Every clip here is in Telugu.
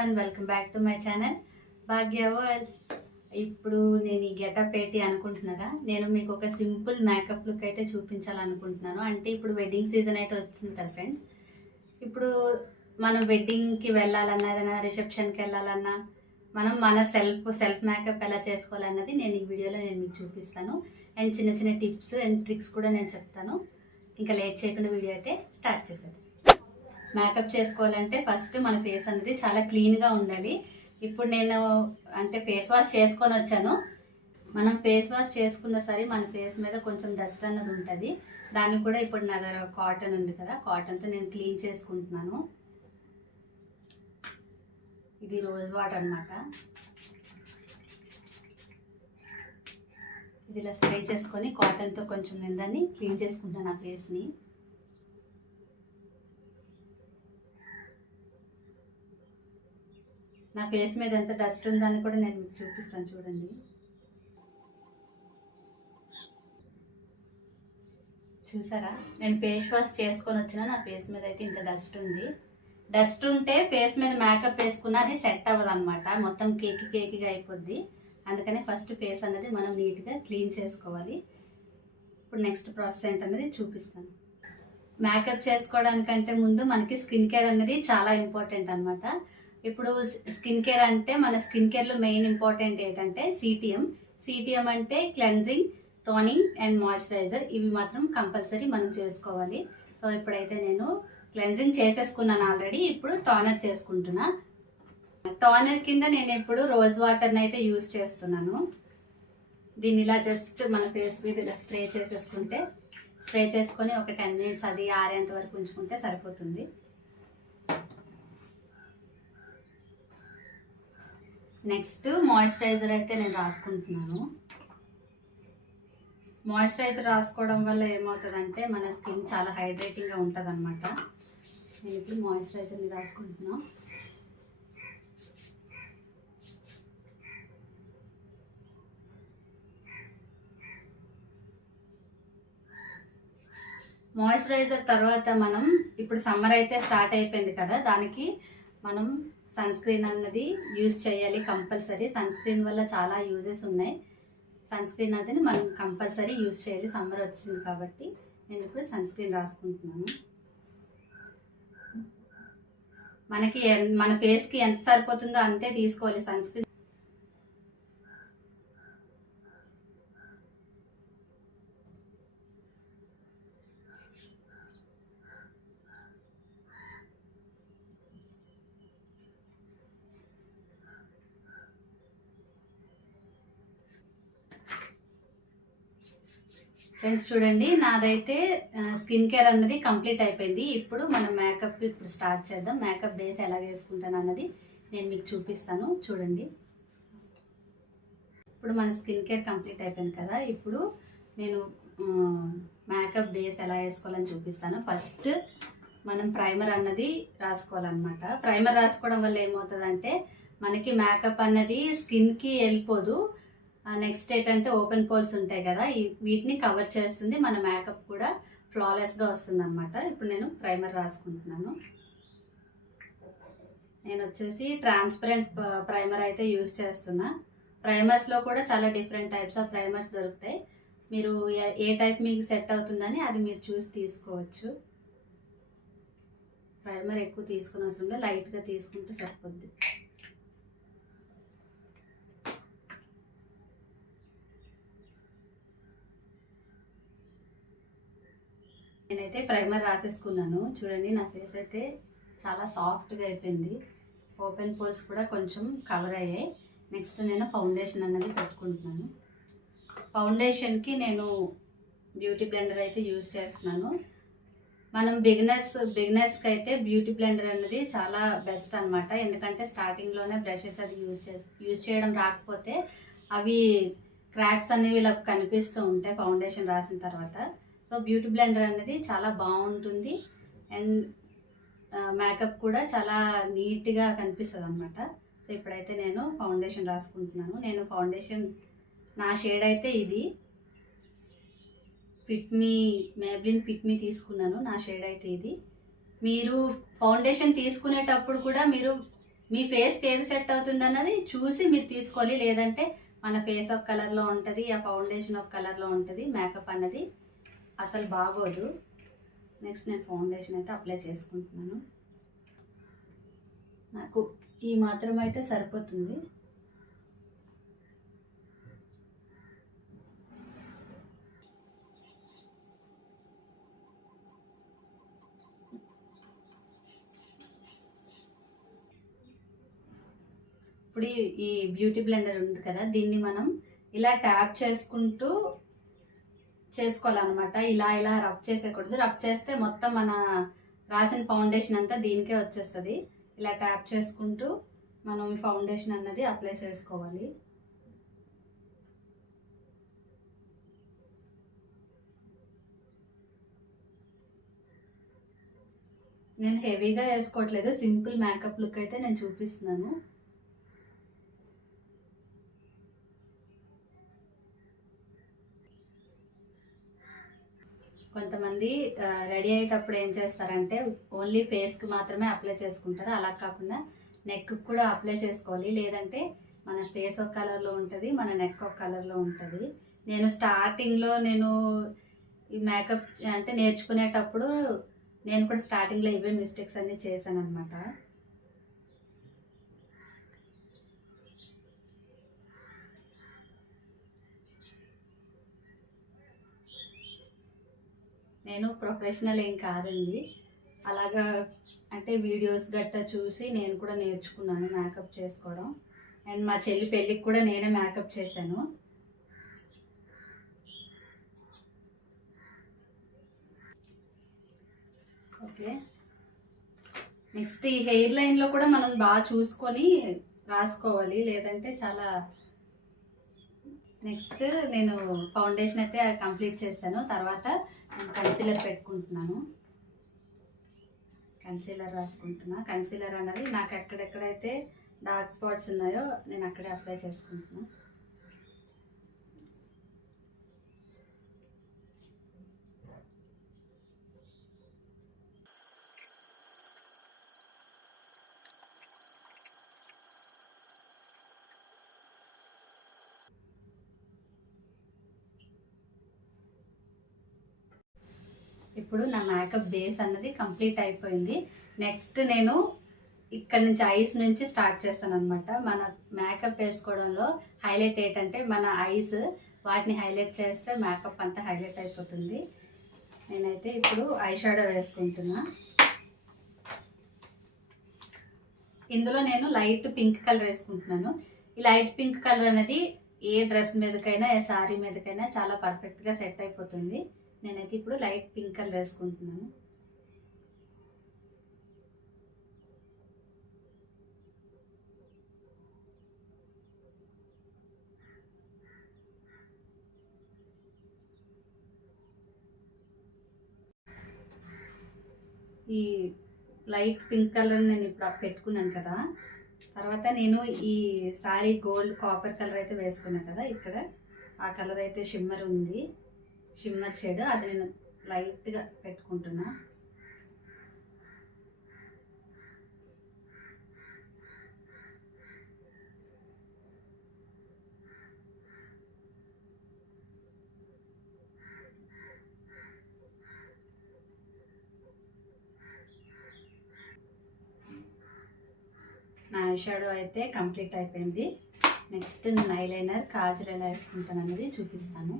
Everyone, welcome back to my channel Bhagya world. ఇప్పుడు నేను ఈ గెటప్ ఏంటి అనుకుంటున్నారా? నేను మీకు ఒక సింపుల్ మేకప్ లుక్ అయితే చూపించాలనుకుంటున్నాను. అంటే ఇప్పుడు వెడ్డింగ్ సీజన్ అయితే వస్తుంది కదా ఫ్రెండ్స్. ఇప్పుడు మనం వెడ్డింగ్కి వెళ్ళాలన్నా, ఏదైనా రిసెప్షన్కి వెళ్ళాలన్నా మనం మన సెల్ఫ్ మేకప్ ఎలా చేసుకోవాలన్నది నేను ఈ వీడియోలో మీకు చూపిస్తాను. అండ్ చిన్న చిన్న టిప్స్ అండ్ ట్రిక్స్ కూడా నేను చెప్తాను. ఇంకా లేట్ చేయకుండా వీడియో అయితే స్టార్ట్ చేసేది. మేకప్ చేసుకోవాలంటే ఫస్ట్ మన ఫేస్ అనేది చాలా క్లీన్గా ఉండాలి. ఇప్పుడు నేను ఫేస్ వాష్ చేసుకొని వచ్చాను. మనం ఫేస్ వాష్ చేసుకున్న సరే మన ఫేస్ మీద కొంచెం డస్ట్ అన్నది ఉంటుంది. దాన్ని కూడా ఇప్పుడు నా దగ్గర కాటన్ ఉంది కదా, కాటన్తో నేను క్లీన్ చేసుకుంటున్నాను. ఇది రోజ్ వాటర్ అన్నమాట. ఇది ఇలా స్ప్రే చేసుకొని కాటన్తో కొంచెం నేను దాన్ని క్లీన్ చేసుకుంటాను ఆ ఫేస్ని. నా ఫేస్ మీద ఎంత డస్ట్ ఉందని కూడా నేను మీకు చూపిస్తాను, చూడండి. చూసారా, నేను ఫేస్ వాష్ చేసుకొని వచ్చిన నా ఫేస్ మీద అయితే ఇంత డస్ట్ ఉంది. డస్ట్ ఉంటే ఫేస్ మీద మేకప్ వేసుకున్న అది సెట్ అవ్వదు అనమాట, మొత్తం కేకీగా అయిపోద్ది. అందుకని ఫస్ట్ ఫేస్ అనేది మనం నీట్గా క్లీన్ చేసుకోవాలి. ఇప్పుడు నెక్స్ట్ ప్రాసెస్ ఏంటన్నది చూపిస్తాను. మేకప్ చేసుకోవడానికంటే ముందు మనకి స్కిన్ కేర్ అనేది చాలా ఇంపార్టెంట్ అనమాట. ఇప్పుడు స్కిన్ కేర్ అంటే మన స్కిన్ కేర్లో మెయిన్ ఇంపార్టెంట్ ఏంటంటే సిటిఎం అంటే క్లెన్జింగ్, టోనింగ్ అండ్ మాయిశ్చరైజర్. ఇవి మాత్రం కంపల్సరీ మనం చేసుకోవాలి. సో ఇప్పుడైతే నేను క్లెన్జింగ్ చేసేసుకున్నాను ఆల్రెడీ. ఇప్పుడు టోనర్ చేసుకుంటున్నా. టోనర్ కింద నేను ఇప్పుడు రోజ్ వాటర్ని అయితే యూజ్ చేస్తున్నాను. దీన్ని ఇలా జస్ట్ మన ఫేస్ మీద ఇలా స్ప్రే చేసుకొని ఒక 10 minutes అది ఆరేంత వరకు ఉంచుకుంటే సరిపోతుంది. నెక్స్ట్ మాయిశ్చరైజర్ అయితే నేను రాసుకుంటున్నాను. మాయిశ్చరైజర్ రాసుకోవడం వల్ల ఏమవుతుందంటే మన స్కిన్ చాలా హైడ్రేటింగ్గా ఉంటుంది అనమాట. నేను ఇప్పుడు మాయిశ్చరైజర్ని రాసుకుంటున్నాను. మాయిశ్చరైజర్ తర్వాత మనం ఇప్పుడు సమ్మర్ అయితే స్టార్ట్ అయిపోయింది కదా, దానికి మనం సన్ స్క్రీన్ అన్నది యూజ్ చేయాలి కంపల్సరీ. సన్ స్క్రీన్ వల్ల చాలా యూజెస్ ఉన్నాయి. సన్ స్క్రీన్ అనేది మనం కంపల్సరీ యూజ్ చేయాలి. సమ్మర్ వచ్చింది కాబట్టి నేను ఇప్పుడు సన్ స్క్రీన్ రాసుకుంటున్నాను. మనకి మన ఫేస్కి ఎంత సరిపోతుందో అంతే తీసుకోవాలి సన్ స్క్రీన్. ఫ్రెండ్స్ చూడండి, నాదైతే స్కిన్ కేర్ అన్నది కంప్లీట్ అయిపోయింది. ఇప్పుడు మనం మేకప్ ఇప్పుడు స్టార్ట్ చేద్దాం. మేకప్ బేస్ ఎలా వేసుకుంటాను అన్నది నేను మీకు చూపిస్తాను, చూడండి. ఇప్పుడు మన స్కిన్ కేర్ కంప్లీట్ అయిపోయింది కదా, ఇప్పుడు నేను మేకప్ బేస్ ఎలా వేసుకోవాలని చూపిస్తాను. ఫస్ట్ మనం ప్రైమర్ అన్నది రాసుకోవాలన్నమాట. ప్రైమర్ రాసుకోవడం వల్ల ఏమవుతుందంటే మనకి మేకప్ అన్నది స్కిన్కి వెళ్ళిపోదు. నెక్స్ట్ ఏంటంటే ఓపెన్ పోల్స్ ఉంటాయి కదా, వీటిని కవర్ చేస్తుంది. మన మేకప్ కూడా ఫ్లాలెస్గా వస్తుంది అనమాట. ఇప్పుడు నేను ప్రైమర్ రాసుకుంటున్నాను. నేను వచ్చేసి ట్రాన్స్పరెంట్ ప్రైమర్ అయితే యూజ్ చేస్తున్నా. ప్రైమర్స్లో కూడా చాలా డిఫరెంట్ టైప్స్ ఆఫ్ ప్రైమర్స్ దొరుకుతాయి. మీరు ఏ టైప్ మీకు సెట్ అవుతుందని అది మీరు చూసి తీసుకోవచ్చు. ప్రైమర్ ఎక్కువ తీసుకునే అవసరం లేదు, లైట్గా తీసుకుంటే సరిపోద్ది. నేనైతే ప్రైమర్ రాసేసుకున్నాను. చూడండి, నా ఫేస్ అయితే చాలా సాఫ్ట్గా అయిపోయింది. ఓపెన్ పోర్స్ కూడా కొంచెం కవర్ అయ్యాయి. నెక్స్ట్ నేను ఫౌండేషన్ అన్నది పెట్టుకుంటున్నాను. ఫౌండేషన్కి నేను బ్యూటీ బ్లెండర్ అయితే యూజ్ చేస్తున్నాను. మనం బిగినర్స్కి అయితే బ్యూటీ బ్లెండర్ అన్నది చాలా బెస్ట్ అనమాట. ఎందుకంటే స్టార్టింగ్లోనే బ్రషెస్ అది యూజ్ చేయడం రాకపోతే అవి క్రాక్స్ అనేవి ఇలా కనిపిస్తూ ఉంటాయి ఫౌండేషన్ రాసిన తర్వాత. సో బ్యూటీ బ్లెండర్ అనేది చాలా బాగుంటుంది అండ్ మేకప్ కూడా చాలా నీట్గా కనిపిస్తుంది అనమాట. సో ఇప్పుడైతే నేను ఫౌండేషన్ రాసుకుంటున్నాను. నేను ఫౌండేషన్ నా షేడ్ అయితే ఇది మేబ్లిన్ ఫిట్ మీ తీసుకున్నాను. నా షేడ్ అయితే ఇది. మీరు ఫౌండేషన్ తీసుకునేటప్పుడు కూడా మీరు మీ ఫేస్కి ఏది సెట్ అవుతుంది అన్నది చూసి మీరు తీసుకోవాలి. లేదంటే మన ఫేస్ ఒక కలర్లో ఉంటుంది, ఆ ఫౌండేషన్ ఒక కలర్లో ఉంటుంది, మేకప్ అన్నది అసలు బాగోదు. నెక్స్ట్ నేను ఫౌండేషన్ అయితే అప్లై చేసుకుంటున్నాను. నాకు ఈ మాత్రం అయితే సరిపోతుంది. ఇప్పుడు ఈ బ్యూటీ బ్లెండర్ ఉంది కదా, దీన్ని మనం ఇలా ట్యాప్ చేసుకుంటూ చేసుకోవాలన్నమాట. ఇలా ఇలా రబ్ చేసేకూడదు. రబ్ చేస్తే మొత్తం మన రాసిన ఫౌండేషన్ అంతా దీనికే వచ్చేస్తుంది. ఇలా ట్యాప్ చేసుకుంటూ మనం ఫౌండేషన్ అన్నది అప్లై చేసుకోవాలి. నేను హెవీగా వేసుకోవట్లేదు, సింపుల్ మేకప్ లుక్ అయితే నేను చూపిస్తున్నాను. కొంతమంది రెడీ అయ్యేటప్పుడు ఏం చేస్తారంటే ఓన్లీ ఫేస్కి మాత్రమే అప్లై చేసుకుంటారు. అలా కాకుండా నెక్కి కూడా అప్లై చేసుకోవాలి. లేదంటే మన ఫేస్ ఒక కలర్లో ఉంటుంది, మన నెక్ ఒక కలర్లో ఉంటుంది. నేను స్టార్టింగ్లో ఈ మేకప్ అంటే నేర్చుకునేటప్పుడు నేను కూడా స్టార్టింగ్లో ఇవే మిస్టేక్స్ అన్నీ చేశాను అనమాట. నేను ప్రొఫెషనల్ ఏం కాదండి, అలాగా అంటే వీడియోస్ గట్టా చూసి నేను కూడా నేర్చుకున్నాను మేకప్ చేసుకోవడం. అండ్ మా చెల్లి పెళ్ళికి కూడా నేనే మేకప్ చేశాను. ఓకే, నెక్స్ట్ ఈ హెయిర్ లైన్లో కూడా మనం బాగా చూసుకొని రాసుకోవాలి, లేదంటే చాలా. నెక్స్ట్ నేను ఫౌండేషన్ అయితే కంప్లీట్ చేశాను. తర్వాత నేను కన్సీలర్ పెట్టుకుంటున్నాను. కన్సీలర్ రాసుకుంటున్నా. కన్సీలర్ అన్నది నాకు ఎక్కడెక్కడైతే డార్క్ స్పాట్స్ ఉన్నాయో నేను అక్కడే అప్లై చేసుకుంటున్నాను. ఇప్పుడు నా మేకప్ బేస్ అన్నది కంప్లీట్ అయిపోయింది. నెక్స్ట్ నేను ఇక్కడ నుంచి ఐస్ నుంచి స్టార్ట్ చేస్తాను అనమాట. మన మేకప్ వేసుకోవడంలో హైలైట్ ఏంటంటే మన ఐస్, వాటిని హైలైట్ చేస్తే మేకప్ అంతా హైలైట్ అయిపోతుంది. నేనైతే ఇప్పుడు ఐ షాడో వేసుకుంటున్నా. ఇందులో నేను లైట్ పింక్ కలర్ వేసుకుంటున్నాను. ఈ లైట్ పింక్ కలర్ అనేది ఏ డ్రెస్ మీదకైనా ఏ శారీ మీదకైనా చాలా పర్ఫెక్ట్గా సెట్ అయిపోతుంది. నేనైతే ఇప్పుడు లైట్ పింక్ కలర్ వేసుకుంటున్నాను. ఈ లైట్ పింక్ కలర్ నేను ఇప్పుడు పెట్టుకున్నాను కదా, తర్వాత నేను ఈ శారీ గోల్డ్ కాపర్ కలర్ అయితే వేసుకున్నాను కదా, ఇక్కడ ఆ కలర్ అయితే షిమ్మర్ ఉంది, షిమ్మర్ షేడ్, అది నేను లైట్గా పెట్టుకుంటున్నా. నా ఐ షాడో అయితే కంప్లీట్ అయిపోయింది. నెక్స్ట్ నేను ఐలైనర్, కాజల్ ఎలా వేసుకుంటాను అనేది చూపిస్తాను.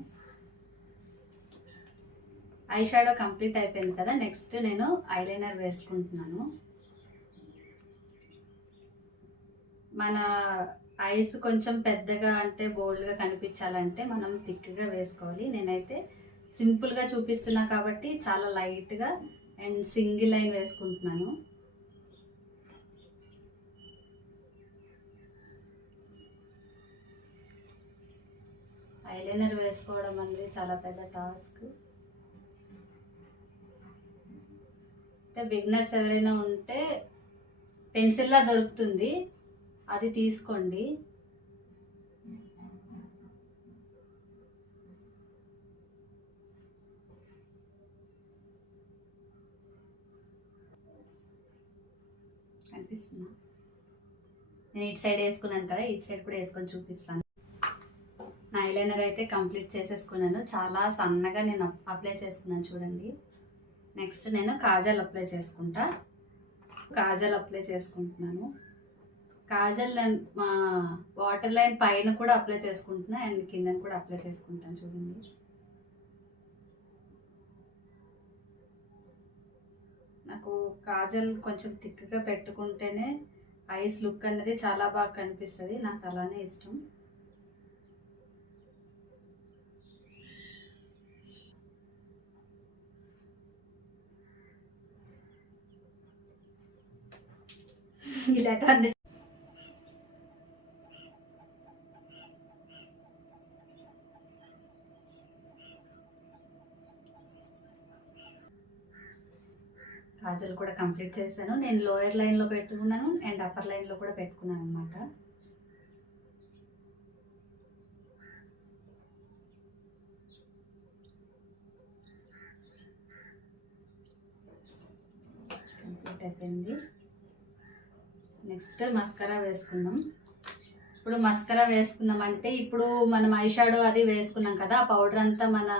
ఐ షాడో కంప్లీట్ అయిపోయింది కదా, నెక్స్ట్ నేను ఐలైనర్ వేసుకుంటున్నాను. మన ఐస్ కొంచెం పెద్దగా అంటే బోల్డ్గా కనిపించాలంటే మనం థిక్గా వేసుకోవాలి. నేనైతే సింపుల్గా చూపిస్తున్నా కాబట్టి చాలా లైట్గా అండ్ సింగిల్ లైన్ వేసుకుంటున్నాను. ఐలైనర్ వేసుకోవడం అనేది చాలా పెద్ద టాస్క్. అంటే బిగినర్స్ ఎవరైనా ఉంటే పెన్సిల్లా దొరుకుతుంది, అది తీసుకోండి. కనిపిస్తుందా? నేను ఇటు సైడ్ వేసుకున్నాను కదా, ఇటు సైడ్ కూడా వేసుకొని చూపిస్తాను. నా ఐలైనర్ అయితే కంప్లీట్ చేసేసుకున్నాను. చాలా సన్నగా నేను అప్లై చేసుకున్నాను చూడండి. నెక్స్ట్ నేను కాజల్ అప్లై చేసుకుంటా. కాజల్ అప్లై చేసుకుంటున్నాను. కాజల్ మా వాటర్ లైన్ పైన కూడా అప్లై చేసుకుంటున్నా అండ్ కింద కూడా అప్లై చేసుకుంటాను చూడండి. నాకు కాజల్ కొంచెం థిక్గా పెట్టుకుంటేనే ఐస్ లుక్ అనేది చాలా బాగా కనిపిస్తుంది. నాకు అలానే ఇష్టం. ఇలాంటి కాజల్ కూడా కంప్లీట్ చేశాను. నేను లోయర్ లైన్లో పెట్టుకున్నాను అండ్ అప్పర్ లైన్లో కూడా పెట్టుకున్నాను అనమాట. కంప్లీట్ అయిపోయింది. నెక్స్ట్ మస్కరా వేసుకుందాం. ఇప్పుడు మస్కరా వేసుకుందాం అంటే ఇప్పుడు మనం ఐ షాడో అది వేసుకున్నాం కదా, ఆ పౌడర్ అంతా మన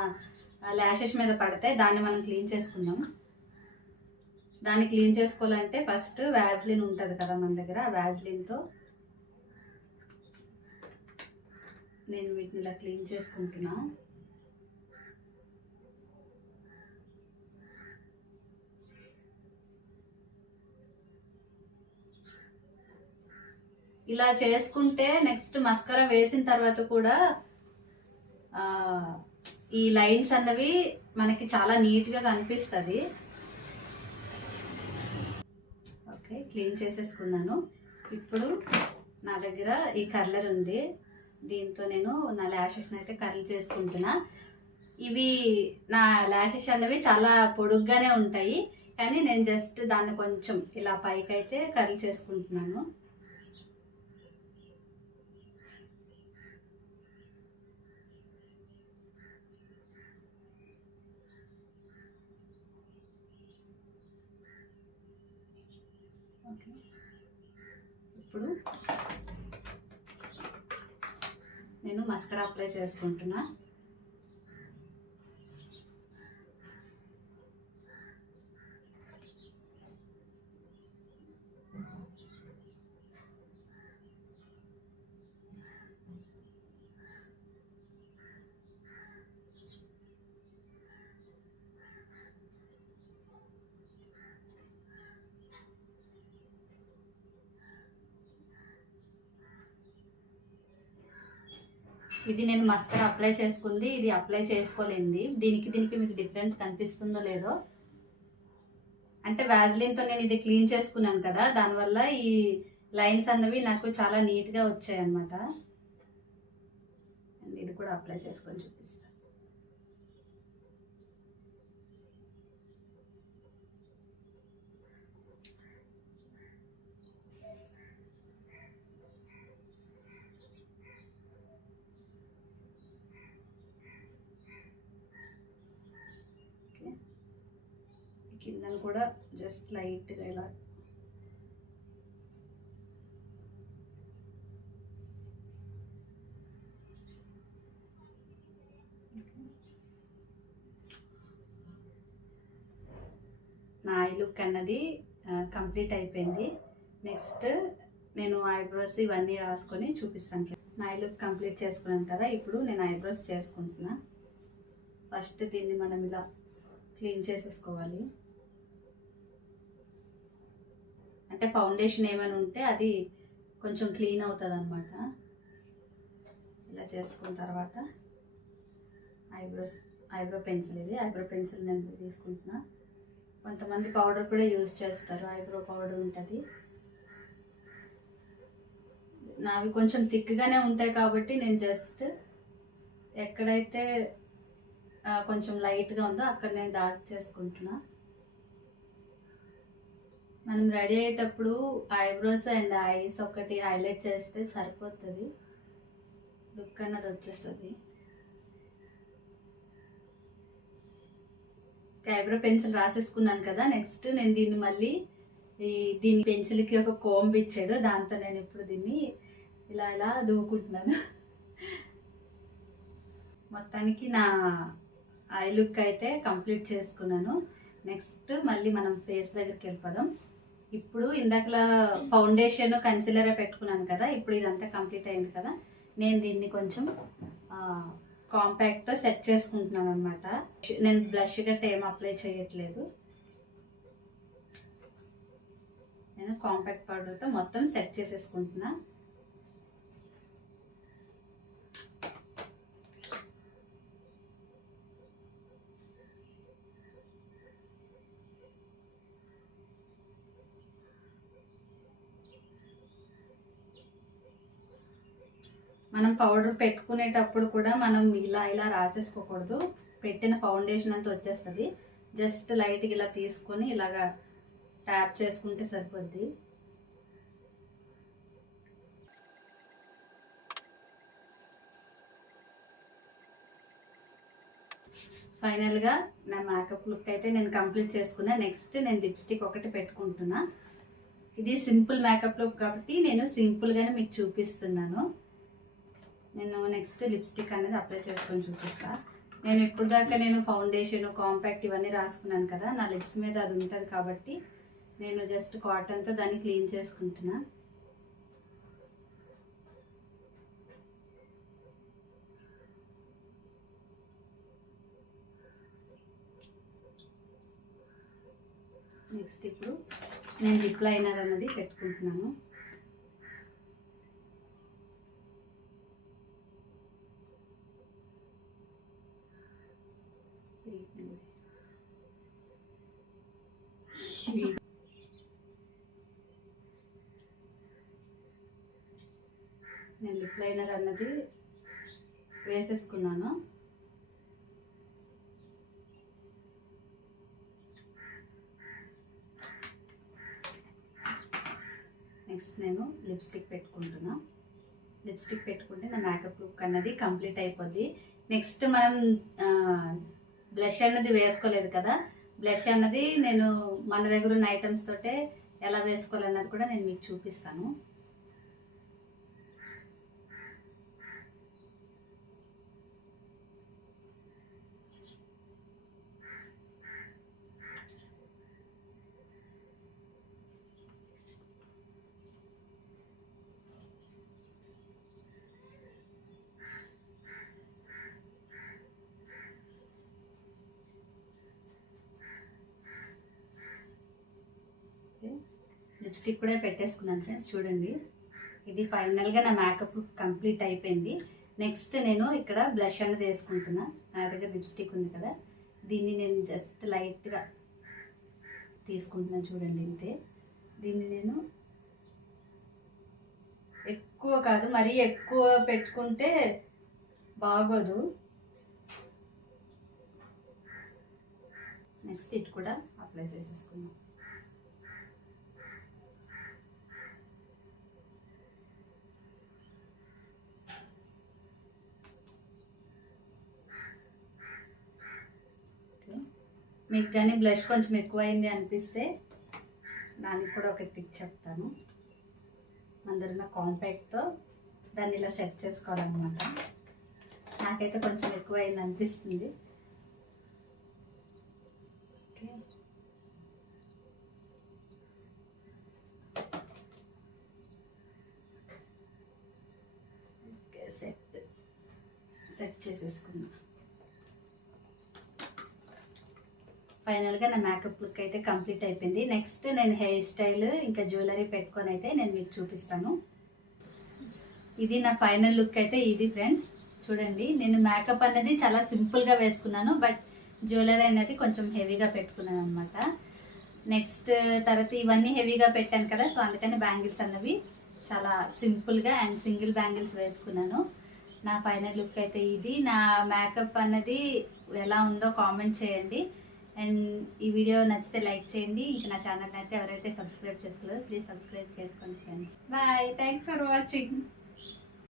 ల్యాషెస్ మీద పడితే దాన్ని మనం క్లీన్ చేసుకుందాం. దాన్ని క్లీన్ చేసుకోవాలంటే ఫస్ట్ వ్యాజ్లిన్ ఉంటుంది కదా మన దగ్గర, ఆ వ్యాజ్లిన్తో నేను వీటిని ఇలా క్లీన్ చేసుకుంటున్నా. ఇలా చేసుకుంటే నెక్స్ట్ మస్కరా వేసిన తర్వాత కూడా ఈ లైన్స్ అన్నవి మనకి చాలా నీట్గా కనిపిస్తుంది. ఓకే, క్లీన్ చేసేసుకున్నాను. ఇప్పుడు నా దగ్గర ఈ కర్లర్ ఉంది, దీంతో నేను నా ల్యాషెస్ని అయితే కర్ల్ చేసుకుంటున్నా. ఇవి నా ల్యాషెస్ అన్నవి చాలా పొడుగ్గానే ఉంటాయి, కానీ నేను జస్ట్ దాన్ని కొంచెం ఇలా పైకి అయితే కర్ల్ చేసుకుంటున్నాను. ఇప్పుడు నేను మస్కరా అప్లై చేసుకుంటున్నా. ఇది నేను మస్కరా అప్లై చేసుకుంది, ఇది అప్లై చేసుకోలేంది. దీనికి మీకు డిఫరెన్స్ కనిపిస్తుందో లేదో. అంటే వ్యాజ్లిన్తో నేను ఇది క్లీన్ చేసుకున్నాను కదా, దానివల్ల ఈ లైన్స్ అన్నవి నాకు చాలా నీట్గా వచ్చాయి అన్నమాట. ఇది కూడా అప్లై చేసుకొని చూపిస్తాను. కిందను కూడా జస్ట్ లైట్గా ఇలా నా ఐ లుక్ అన్నది కంప్లీట్ అయిపోయింది. నెక్స్ట్ నేను ఐబ్రోస్ ఇవన్నీ రాసుకొని చూపిస్తాను. నా ఐ లుక్ కంప్లీట్ చేసుకున్నాను కదా, ఇప్పుడు నేను ఐబ్రోస్ చేసుకుంటున్నా. ఫస్ట్ దీన్ని మనం ఇలా క్లీన్ చేసేసుకోవాలి. అంటే ఫౌండేషన్ ఏమైనా ఉంటే అది కొంచెం క్లీన్ అవుతుంది అన్నమాట. ఇలా చేసుకున్న తర్వాత ఐబ్రో పెన్సిల్, ఇది ఐబ్రో పెన్సిల్ నేను తీసుకుంటున్నా. కొంతమంది పౌడర్ కూడా యూజ్ చేస్తారు, ఐబ్రో పౌడర్ ఉంటుంది. నావి కొంచెం థిక్గానే ఉంటాయి కాబట్టి నేను జస్ట్ ఎక్కడైతే కొంచెం లైట్గా ఉందో అక్కడ నేను డార్క్ చేసుకుంటున్నా. మనం రెడీ అయ్యేటప్పుడు ఐబ్రోస్ అండ్ ఐస్ ఒకటి హైలైట్ చేస్తే సరిపోతుంది, లుక్ అన్నది వచ్చేస్తుంది. ఐబ్రో పెన్సిల్ రాసేసుకున్నాను కదా, నెక్స్ట్ నేను దీన్ని మళ్ళీ దీని పెన్సిల్కి ఒక కోంబ్ ఇచ్చాడు, దాంతో నేను ఇప్పుడు దీన్ని ఇలా ఇలా దూకుంటున్నాను. మొత్తానికి నా ఐ లుక్ అయితే కంప్లీట్ చేసుకున్నాను. నెక్స్ట్ మళ్ళీ మనం ఫేస్ దగ్గరికి వెళ్ళిపోదాం. ఇప్పుడు ఇందాకలా ఫౌండేషన్ కన్సిలర్ పెట్టుకున్నాను కదా, ఇప్పుడు ఇదంతా కంప్లీట్ అయింది కదా, నేను దీన్ని కొంచెం కాంపాక్ట్తో సెట్ చేసుకుంటున్నాను అనమాట. నేను బ్లష్ గట్ట ఏం అప్లై చేయట్లేదు, నేను కాంపాక్ట్ పౌడర్తో మొత్తం సెట్ చేసేసుకుంటున్నా. మనం పౌడర్ పెట్టుకునేటప్పుడు కూడా మనం ఇలా ఇలా రాసేసుకోకూడదు, పెట్టిన ఫౌండేషన్ అంతా వచ్చేస్తుంది. జస్ట్ లైట్గా ఇలా తీసుకొని ఇలాగా ట్యాప్ చేసుకుంటే సరిపోద్ది. ఫైనల్గా నా మేకప్ లుక్ అయితే నేను కంప్లీట్ చేసుకున్నా. నెక్స్ట్ నేను లిప్స్టిక్ ఒకటి పెట్టుకుంటున్నా. ఇది సింపుల్ మేకప్ లుక్ కాబట్టి నేను సింపుల్గానే మీకు చూపిస్తున్నాను. నేను నెక్స్ట్ లిప్స్టిక్ అనేది అప్లై చేసుకొని చూపిస్తా. నేను ఇప్పుడు దాకా నేను ఫౌండేషన్ కాంపాక్ట్ ఇవన్నీ రాసుకున్నాను కదా, నా లిప్స్ మీద అది ఉంటుంది కాబట్టి నేను జస్ట్ కాటన్తో దాన్ని క్లీన్ చేసుకుంటున్నా. నెక్స్ట్ ఇప్పుడు నేను లిప్ లైనర్ అనేది పెట్టుకుంటున్నాను. నేను లిప్ లైనర్ అన్నది వేసేసుకున్నాను. నెక్స్ట్ నేను లిప్స్టిక్ పెట్టుకుంటున్నా. లిప్స్టిక్ పెట్టుకుంటే నా మేకప్ లుక్ అన్నది కంప్లీట్ అయిపోద్ది. నెక్స్ట్ మనం బ్లష్ అన్నది వేసుకోలేదు కదా, బ్లష్ అన్నది నేను మన దగ్గర ఉన్న ఐటమ్స్ తోటే ఎలా వేసుకోవాలన్నది కూడా నేను మీకు చూపిస్తాను. లిప్స్టిక్ కూడా పెట్టేసుకున్నాను ఫ్రెండ్స్, చూడండి. ఇది ఫైనల్గా నా మేకప్ కంప్లీట్ అయిపోయింది. నెక్స్ట్ నేను ఇక్కడ బ్లష్ అన్నది వేసుకుంటున్నా. నా దగ్గర లిప్స్టిక్ ఉంది కదా, దీన్ని నేను జస్ట్ లైట్గా తీసుకుంటున్నాను, చూడండి ఇంతే. దీన్ని నేను ఎక్కువ కాదు, మరీ ఎక్కువ పెట్టుకుంటే బాగోదు. నెక్స్ట్ ఇటు కూడా అప్లై చేసేసుకున్నాం. మీకు కానీ బ్లష్ కొంచెం ఎక్కువైంది అనిపిస్తే దానికి కూడా ఒక టిప్ చెప్తాను. అందరున్న కాంపాక్ట్తో దాన్ని ఇలా సెట్ చేసుకోవాలన్నమాట. నాకైతే కొంచెం ఎక్కువైంది అనిపిస్తుంది. ఓకే, సెట్ చేసేసుకున్నా. ఫైనల్గా నా మేకప్ లుక్ అయితే కంప్లీట్ అయిపోయింది. నెక్స్ట్ నేను హెయిర్ స్టైల్ ఇంకా జ్యువెలరీ పెట్టుకొని అయితే నేను మీకు చూపిస్తాను. ఇది నా ఫైనల్ లుక్ అయితే ఇది ఫ్రెండ్స్, చూడండి. నేను మేకప్ అనేది చాలా సింపుల్గా వేసుకున్నాను, బట్ జ్యువెలరీ అనేది కొంచెం హెవీగా పెట్టుకున్నాను అనమాట. నెక్స్ట్ తర్వాత ఇవన్నీ హెవీగా పెట్టాను కదా, సో అందుకని బ్యాంగిల్స్ అన్నవి చాలా సింపుల్గా అండ్ సింగిల్ బ్యాంగిల్స్ వేసుకున్నాను. నా ఫైనల్ లుక్ అయితే ఇది. నా మేకప్ అన్నది ఎలా ఉందో కామెంట్ చేయండి. అండ్ ఈ వీడియో నచ్చితే లైక్ చేయండి. ఇంకా నా ఛానల్ అయితే ఎవరైతే సబ్స్క్రైబ్ చేసుకోలేదో ప్లీజ్ సబ్స్క్రైబ్ చేసుకోండి friends. Bye, thanks for watching.